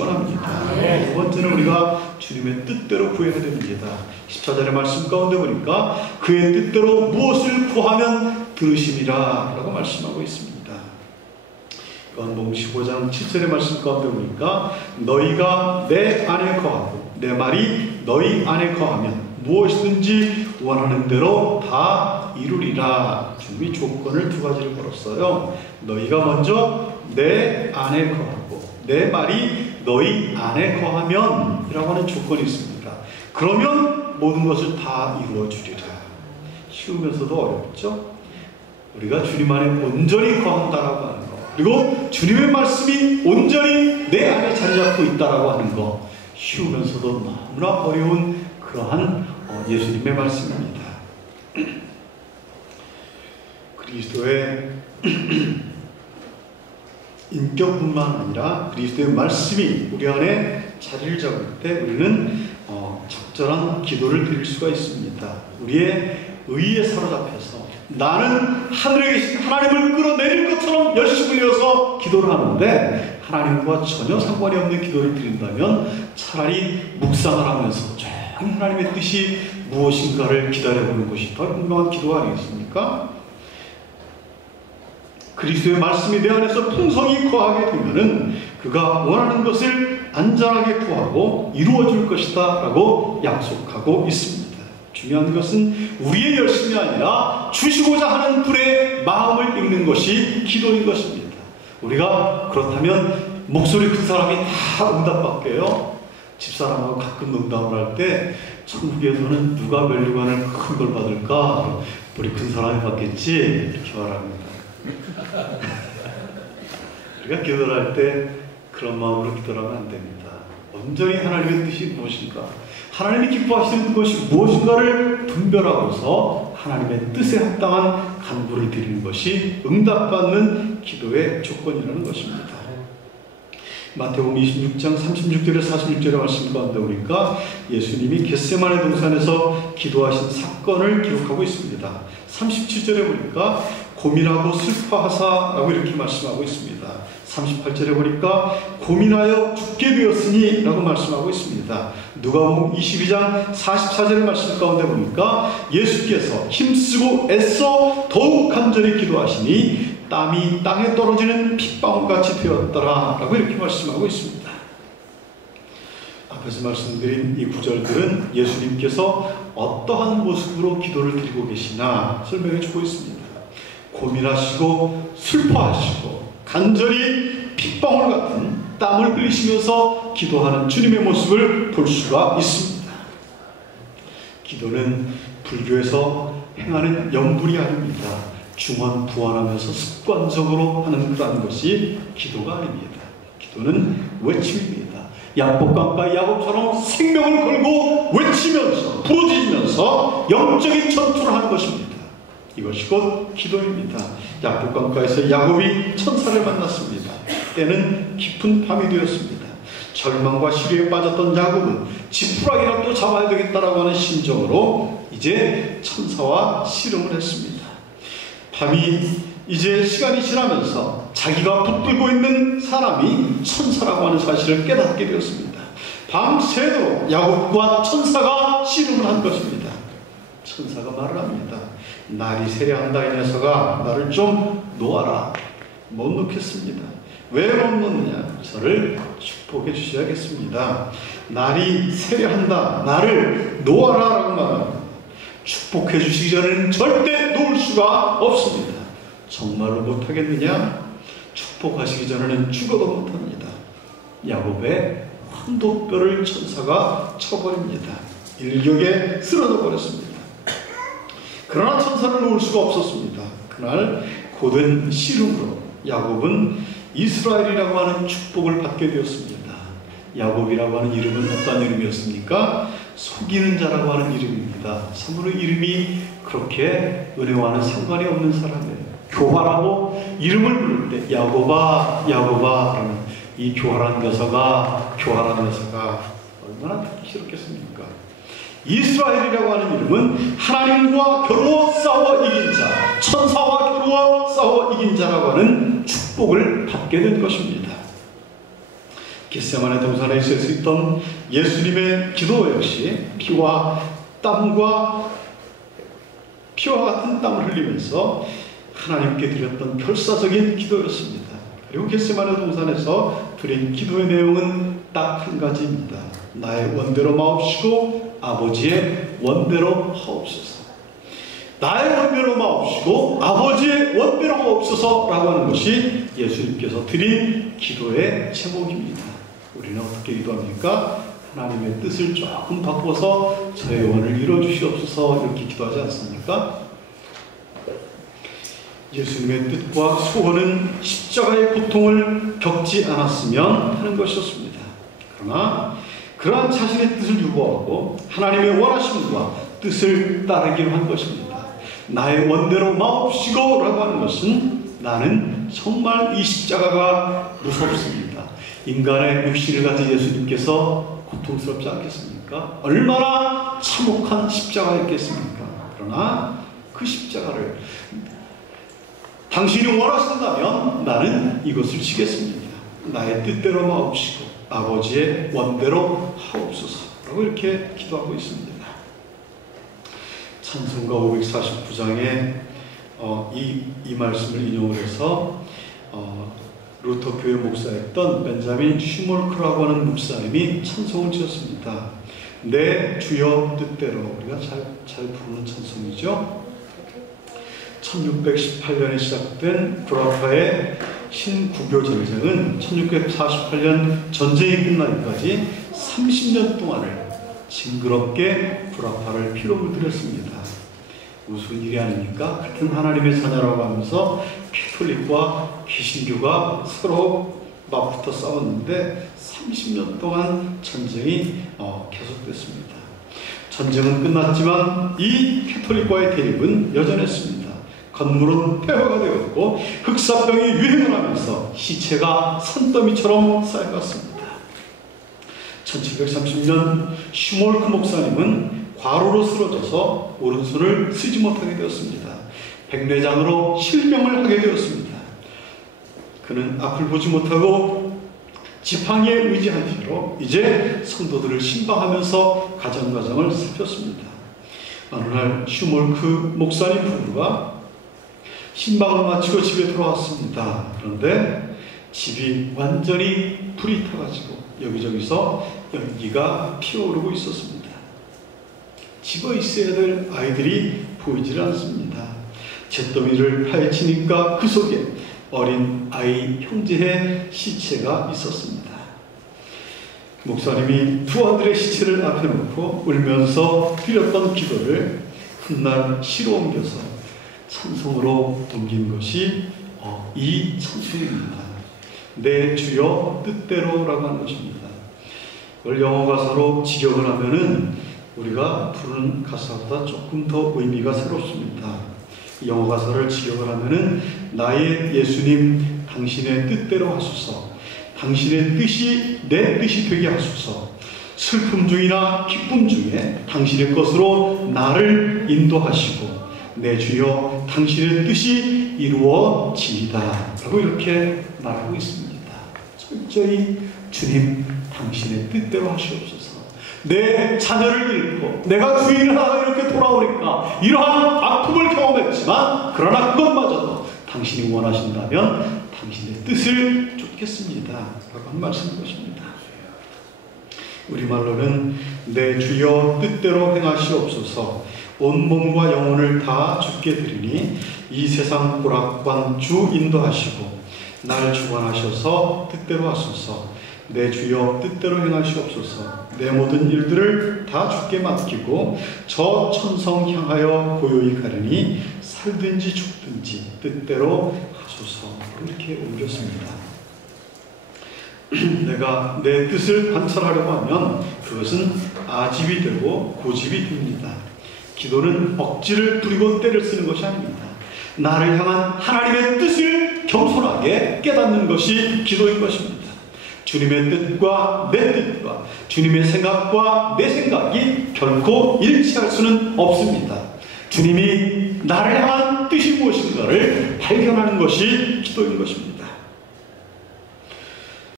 축원합니다. 두 번째는 우리가 주님의 뜻대로 구해야 됩니다. 14절의 말씀 가운데 보니까 그의 뜻대로 무엇을 구하면 들으심이라 라고 말씀하고 있습니다. 요한복음 15장 7절의 말씀 가운데 보니까 너희가 내 안에 거하고 내 말이 너희 안에 거하면 무엇이든지 원하는 대로 다 이루리라. 주님이 조건을 두 가지를 걸었어요. 너희가 먼저 내 안에 거하고 내 말이 너희 안에 거하면 이라고 하는 조건이 있습니다. 그러면 모든 것을 다 이루어 주리라. 쉬우면서도 어렵죠? 우리가 주님 안에 온전히 거한다라고 하는 거, 그리고 주님의 말씀이 온전히 내 안에 자리 잡고 있다라고 하는 거, 쉬우면서도 너무나 어려운 그러한 예수님의 말씀입니다. 그리스도의 인격뿐만 아니라 그리스도의 말씀이 우리 안에 자리를 잡을 때 우리는 적절한 기도를 드릴 수가 있습니다. 우리의 의에 사로잡혀서 나는 하늘에 계신 하나님을 끌어내릴 것처럼 열심히 흘려서 기도를 하는데 하나님과 전혀 상관이 없는 기도를 드린다면 차라리 묵상을 하면서 조용히 하나님의 뜻이 무엇인가를 기다려보는 것이 더 분명한 기도 아니겠습니까? 그리스도의 말씀이 내 안에서 풍성히 거하게 되면은 그가 원하는 것을 안전하게 구하고 이루어줄 것이다 라고 약속하고 있습니다. 중요한 것은 우리의 열심이 아니라 주시고자 하는 분의 마음을 읽는 것이 기도인 것입니다. 우리가 그렇다면 목소리 큰 사람이 다 응답받게요. 집사람하고 가끔 응답을 할 때 천국에서는 누가 면류관을 큰 걸 받을까? 우리 큰 사람이 받겠지? 이렇게 말합니다. 우리가 기도를 할 때 그런 마음으로 기도를 하면 안 됩니다. 온전히 하나님의 뜻이 무엇인가, 하나님이 기뻐하시는 것이 무엇인가를 분별하고서 하나님의 뜻에 합당한 간구를 드리는 것이 응답받는 기도의 조건이라는 것입니다. 마태복음 26장 36절에 46절의 말씀 가운데 보니까 예수님이 겟세마네 동산에서 기도하신 사건을 기록하고 있습니다. 37절에 보니까 고민하고 슬퍼하사라고 이렇게 말씀하고 있습니다. 38절에 보니까 고민하여 죽게 되었으니 라고 말씀하고 있습니다. 누가복음 22장 44절의 말씀 가운데 보니까 예수께서 힘쓰고 애써 더욱 간절히 기도하시니 땀이 땅에 떨어지는 핏방울같이 되었더라 라고 이렇게 말씀하고 있습니다. 앞에서 말씀드린 이 구절들은 예수님께서 어떠한 모습으로 기도를 드리고 계시나 설명해 주고 있습니다. 고민하시고 슬퍼하시고 간절히 핏방울 같은 땀을 흘리시면서 기도하는 주님의 모습을 볼 수가 있습니다. 기도는 불교에서 행하는 염불이 아닙니다. 중언부언하면서 습관적으로 하는 그런 것이 기도가 아닙니다. 기도는 외침입니다. 야곱강가 야곱처럼 생명을 걸고 외치면서 부르짖으면서 영적인 전투를 하는 것입니다. 이것이 곧 기도입니다. 야곱강가에서 야곱이 천사를 만났습니다. 때는 깊은 밤이 되었습니다. 절망과 시류에 빠졌던 야곱은 지푸라기라도 잡아야 되겠다라고 하는 심정으로 이제 천사와 씨름을 했습니다. 밤이 이제 시간이 지나면서 자기가 붙들고 있는 사람이 천사라고 하는 사실을 깨닫게 되었습니다. 밤새도록 야곱과 천사가 씨름을 한 것입니다. 천사가 말을 합니다. 날이 세려한다 이 녀석아, 나를 좀 놓아라. 못 놓겠습니다. 왜 못 놓느냐? 저를 축복해 주셔야겠습니다. 날이 세려한다, 나를 놓아라 라고 말합니다. 축복해 주시기 전에는 절대 놓을 수가 없습니다. 정말로 못하겠느냐? 축복하시기 전에는 죽어도 못합니다. 야곱의 황도뼈를 천사가 쳐버립니다. 일격에 쓰러져 버렸습니다. 그러나 천사를 놓을 수가 없었습니다. 그날 고된 씨름으로 야곱은 이스라엘이라고 하는 축복을 받게 되었습니다. 야곱이라고 하는 이름은 어떤 이름이었습니까? 속이는 자라고 하는 이름입니다. 참으로 이름이 그렇게 은혜와는 상관이 없는 사람이에요. 교활하고 이름을 부를 때 야곱아 야곱아 라는 이 교활한 녀석아 교활한 녀석아, 얼마나 듣기 싫었겠습니까? 이스라엘이라고 하는 이름은 하나님과 겨루어 싸워 이긴 자, 천사와 겨루어 싸워 이긴 자라고 하는 축복을 받게 된 것입니다. 겟세마네 동산에 있을 수 있던 예수님의 기도 역시 피와 같은 땀을 흘리면서 하나님께 드렸던 결사적인 기도였습니다. 그리고 겟세마네 동산에서 드린 기도의 내용은 딱 한 가지입니다. 나의 원대로 마옵시고 아버지의 원대로 하옵소서. 나의 원대로 마옵시고 아버지의 원대로 하옵소서라고 하는 것이 예수님께서 드린 기도의 제목입니다. 우리는 어떻게 기도합니까? 하나님의 뜻을 조금 바꿔서 저의 원을 이루어주시옵소서 이렇게 기도하지 않습니까? 예수님의 뜻과 소원은 십자가의 고통을 겪지 않았으면 하는 것이었습니다. 그러나 그러한 자신의 뜻을 유보하고 하나님의 원하심과 뜻을 따르기로 한 것입니다. 나의 원대로 마옵시고 라고 하는 것은 나는 정말 이 십자가가 무섭습니다. 인간의 육신을 가진 예수님께서 고통스럽지 않겠습니까? 얼마나 참혹한 십자가였겠습니까? 그러나 그 십자가를 당신이 원하신다면 나는 이것을 지겠습니다. 나의 뜻대로 마옵시고 아버지의 원대로 하옵소서라고 이렇게 기도하고 있습니다. 찬송가 549장에 이 말씀을 인용을 해서 루터 교회 목사였던 벤자민 슈몰크라고 하는 목사님이 찬송을 지었습니다. 내 주여 뜻대로, 우리가 잘 부르는 찬송이죠. 1618년에 시작된 구라파의 신구교 전쟁은 1648년 전쟁이 끝나기까지 30년 동안을 징그럽게 구라파를 피로 물들였습니다. 무슨 일이 아닙니까? 같은 하나님의 자녀라고 하면서 캐톨릭과 개신교가 서로 맞붙어 싸웠는데 30년 동안 전쟁이 계속됐습니다. 전쟁은 끝났지만 이 캐톨릭과의 대립은 여전했습니다. 건물은 폐허가 되었고 흑사병이 유행을 하면서 시체가 산더미처럼 쌓여갔습니다. 1730년 슈몰크 목사님은 과로로 쓰러져서 오른손을 쓰지 못하게 되었습니다. 백내장으로 실명을 하게 되었습니다. 그는 앞을 보지 못하고 지팡이에 의지한 채로 이제 성도들을 신방하면서 가정가정을 살폈습니다. 어느 날 슈몰크 목사님 부부가 신방을 마치고 집에 돌아왔습니다. 그런데 집이 완전히 불이 타가지고 여기저기서 연기가 피어오르고 있었습니다. 집어 있어야 될 아이들이 보이질 않습니다. 잿더미를 파헤치니까 그 속에 어린 아이 형제의 시체가 있었습니다. 목사님이 두 아들의 시체를 앞에 놓고 울면서 드렸던 기도를 훗날 시로 옮겨서 찬송으로 옮긴 것이 이 찬송입니다. 내 주여 뜻대로라고 하는 것입니다. 이걸 영어 가사로 직역을 하면은 우리가 부르는 가사보다 조금 더 의미가 새롭습니다. 영어 가사를 직역을 하면은 나의 예수님 당신의 뜻대로 하소서, 당신의 뜻이 내 뜻이 되게 하소서, 슬픔 중이나 기쁨 중에 당신의 것으로 나를 인도하시고 내 주여 당신의 뜻이 이루어지이다 라고 이렇게 말하고 있습니다. 철저히 주님 당신의 뜻대로 하시옵소서. 내 자녀를 잃고 내가 주인을 하다가 이렇게 돌아오니까 이러한 아픔을 경험했지만 그러나 그것마저도 당신이 원하신다면 당신의 뜻을 쫓겠습니다 라고 한 말씀인 것입니다. 우리말로는 내 주여 뜻대로 행하시옵소서, 온몸과 영혼을 다 주께 드리니 이 세상 오락관 주 인도하시고 날 주관하셔서 뜻대로 하소서. 내 주여 뜻대로 행하시옵소서. 내 모든 일들을 다 주께 맡기고 저 천성 향하여 고요히 가리니 살든지 죽든지 뜻대로 하소서. 이렇게 옮겼습니다. 내가 내 뜻을 관찰하려고 하면 그것은 아집이 되고 고집이 됩니다. 기도는 억지를 부리고 때를 쓰는 것이 아닙니다. 나를 향한 하나님의 뜻을 겸손하게 깨닫는 것이 기도인 것입니다. 주님의 뜻과 내 뜻과 주님의 생각과 내 생각이 결코 일치할 수는 없습니다. 주님이 나를 향한 뜻이 무엇인가를 발견하는 것이 기도인 것입니다.